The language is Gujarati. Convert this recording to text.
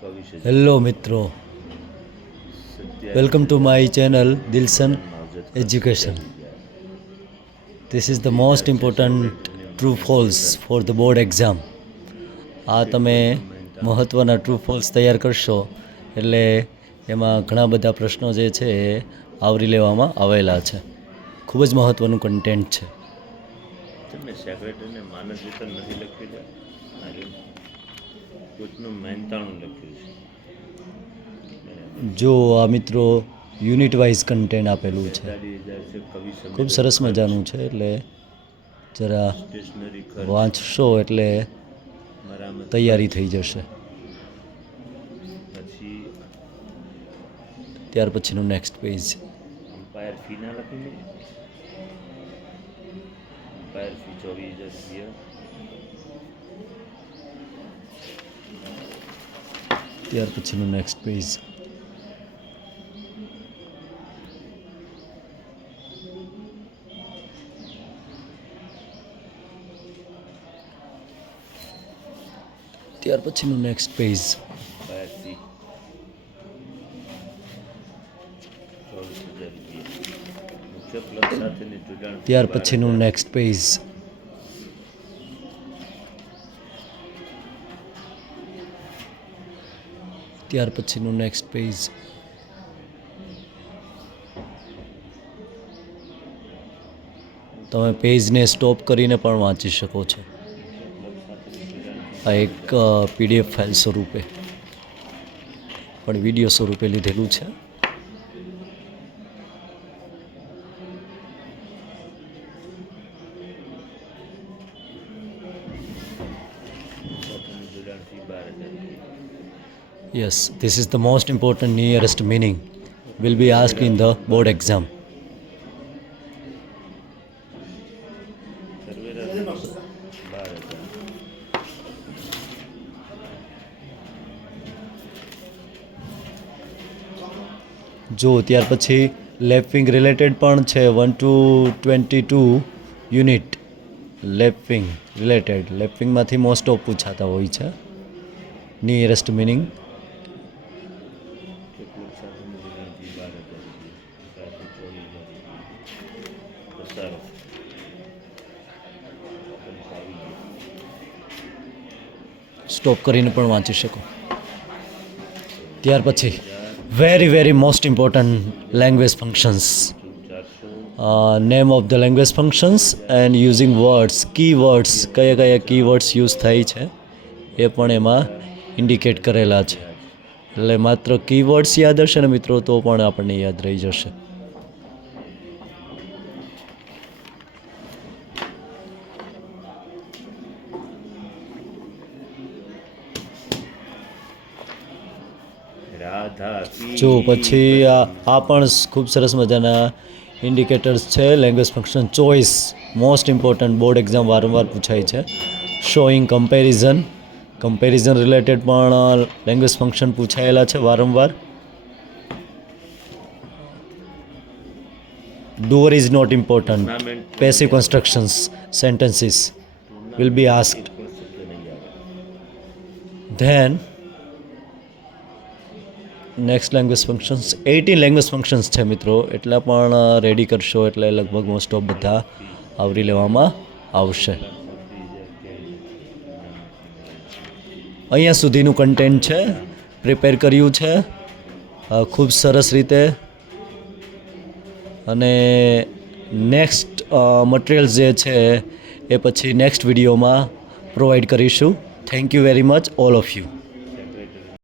હેલો મિત્રો, welcome to my channel Dilshan education. This is the most important true false for the board exam. આ તમે મહત્ત્વના ટ્રુ ફોલ્સ તૈયાર કરશો એટલે એમાં ઘણા બધા પ્રશ્નો જે છે એ આવરી લેવામાં આવેલા છે. ખૂબ જ મહત્ત્વનું કન્ટેન્ટ છે. તમે સેક્રેટરીને માનદ વેતન નથી લખ્યું છે, કોચનું મહેનતાણું લખ્યું છે. જો આ મિત્રો યુનિટ વાઇઝ કન્ટેન્ટ આપેલું છે, 42,000 છે. કવિ ખૂબ સરસ મજાનું છે. એટલે જરા સ્ટેશનરી ખર્ચ, વાંચશો એટલે મરામત તૈયારી થઈ જશે. પછી ત્યાર પછીનું નેક્સ્ટ પેજ. અમ્પાયર ફી ના લખી લે. અમ્પાયર ફી 24,000 રૂપિયા. ત્યાર પછીનું નેક્સ્ટ પેજ. ત્યાર પછીનું નેક્સ્ટ પેજ. અમ્પાયર ફી 24,000 રૂપિયા. મુખ્ય પ્લસ સાથેની જોડાણ ફી ત્યાર 12,000. પછીનું નેક્સ્ટ પેજ. ત્યાર પછીનું નેક્સ્ટ પેજ. તમે પેજને સ્ટોપ કરીને પણ વાંચી શકો છો. આ એક પીડીએફ ફાઇલ સ્વરૂપે પણ વિડીયો સ્વરૂપે લીધેલું છે. સાથેની જોડાણ ફી 12,000 રૂપિયા. Yes, this is the most important nearest meaning will be asked in the board exam. સર્વેરા 12,000. જો ત્યાર પછી લેફિંગ રિલેટેડ પણ છે 1 to 22 યુનિટ. લેફિંગ રિલેટેડ, લેફિંગમાંથી મોસ્ટ ઓફ પૂછાતા હોય છે. Nearest meaning. કેટલું સાથેની જોડાણ ફી 12,000 રૂપિયા. 24,000 રૂપિયા. પસારો સ્ટોપ કરીને પણ વાંચી શકો. ત્યાર પછી very most important language functions. 400. Name of the language functions and using words, key words, કયા કી વર્ડ્સ યુઝ થાય છે એ પણ એમાં ઇન્ડિકેટ કરેલા છે. એટલે માત્ર કી વર્ડ્સ યાદ હશે ને મિત્રો તો પણ આપણને યાદ રહી જશે. રાધા કી જો પછી આ પણ ખૂબ સરસ મજાના ઇન્ડિકેટર્સ છે. Language function choice, most important, board exam વારંવાર પૂછાય છે. શોઈંગ કમ્પેરિઝન રિલેટેડ પણ લેંગ્વેજ ફંક્શન પૂછાયેલા છે વારંવાર. Doer is not important. Passive constructions sentences will be asked. કોઈ શબ્દ નહીં આવે. Then next language functions 18 language functions છે મિત્રો. એટલા પણ રેડી કરશો એટલે લગભગ મોસ્ટ ઓફ બધા આવરી લેવામાં આવશે. અહીંયા સુધીનું કન્ટેન્ટ છે, પ્રિપેર કર્યું છે ખૂબ સરસ રીતે. અને નેક્સ્ટ મટીરિયલ્સ જે છે એ પછી નેક્સ્ટ વિડીયોમાં પ્રોવાઈડ કરીશું. Thank you very much all of you.